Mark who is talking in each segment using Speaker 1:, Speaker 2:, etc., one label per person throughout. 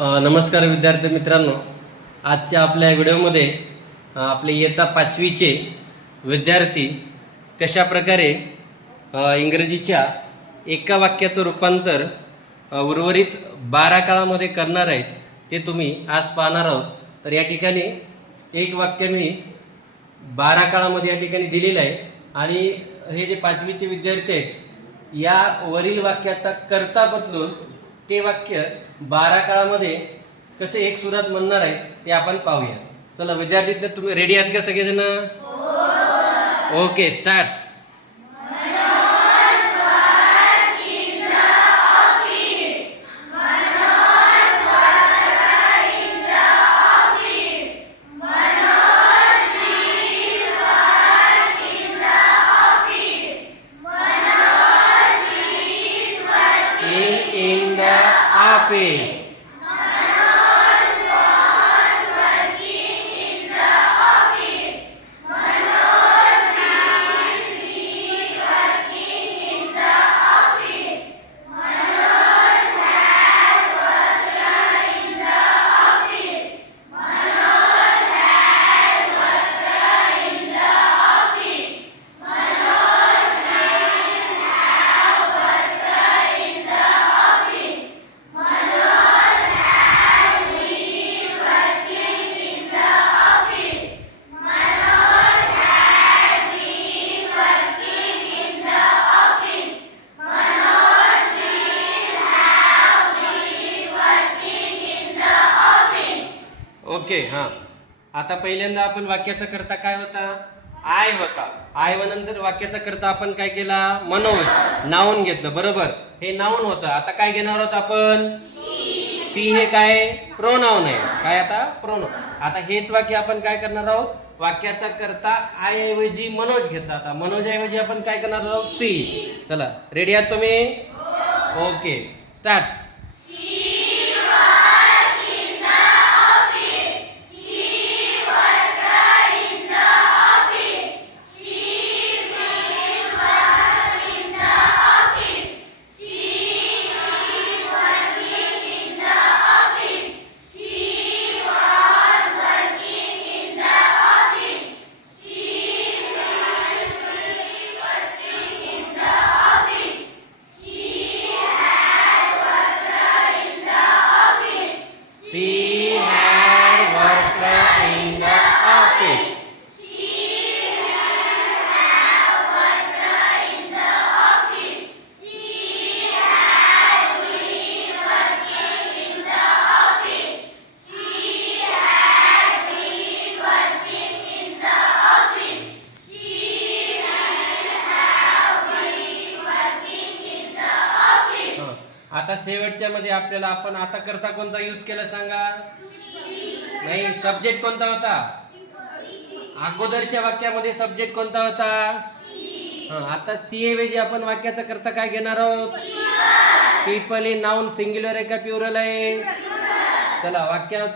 Speaker 1: नमस्कार विद्यार्थी मित्रांनो. आजच्या आपल्या व्हिडिओमध्ये आपले इयत्ता पाचवीचे विद्यार्थी कशा प्रकारे इंग्रजीच्या एका वाक्याचं रूपांतर उर्वरित बारा काळामध्ये करणार आहेत ते तुम्ही आज पाहणार आहोत. तर या ठिकाणी एक वाक्य मी बारा काळामध्ये या ठिकाणी दिलेलं आहे. आणि हे जे पाचवीचे विद्यार्थी आहेत या वरील वाक्याचा कर्ता बदलून ते वाक्य बारा काळामध्ये कसे एक सुरात म्हणणार आहे ते आपण पाहूयात. चला विद्यार्थी तुम्ही रेडी आहात का सगळेजण? Okay start in the Happy. Okay हां. आता पहिल्यांदा आपण वाक्याचा करता काय होता? आय होता. आय व नंतर वाक्याचा करता आपण काय केला? मनोज. नाऊन घेतलं बरोबर. हे नाऊन होतं. आता काय घेणार आहोत आपण? सी. हे काय? प्रोनाऊन आहे. काय आता? प्रोनाऊन आता हेच वाक्य आपण काय करणार आहोत? वाक्याचा करता आय ऐवजी मनोज घेतला आता. मनोज ऐवजी आपण काय करणार आहोत? सी. चला रेडी आहात तुम्ही? ओके स्टार्ट आता शेवटच्या मध्ये आपल्याला आपण आता करता कोणता यूज केला सांगा? नाही सब्जेक्ट कोणता होता? अगोदरच्या वाक्यामध्ये सब्जेक्ट कोणता होता? आता सी ऐवजी आपण वाक्याचा करता काय घेणार आहोत? पीपल हे नाऊन सिंग्युलर आहे का प्युरल आहे? चला वाक्यात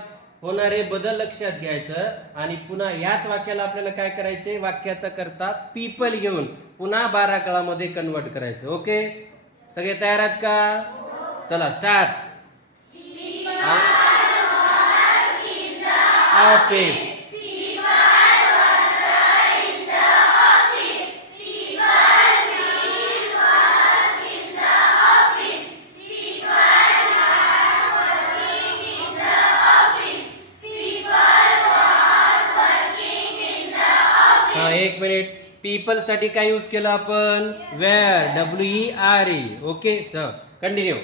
Speaker 1: होणारे बदल लक्षात घ्यायचं आणि पुन्हा याच वाक्याला आपल्याला काय करायचे वाक्याचा करता पीपल घेऊन पुन्हा बारा काळामध्ये कन्वर्ट करायचं ओके सगळे तयार आहेत का? चला स्टार्ट ऑफिस एक मिनिट पीपलसाठी काय यूज केलं आपण? Were W E R E okay sir continue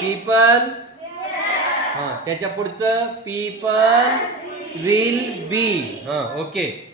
Speaker 1: people हा त्याच्या पुढचं पीपल विल बी हा ओके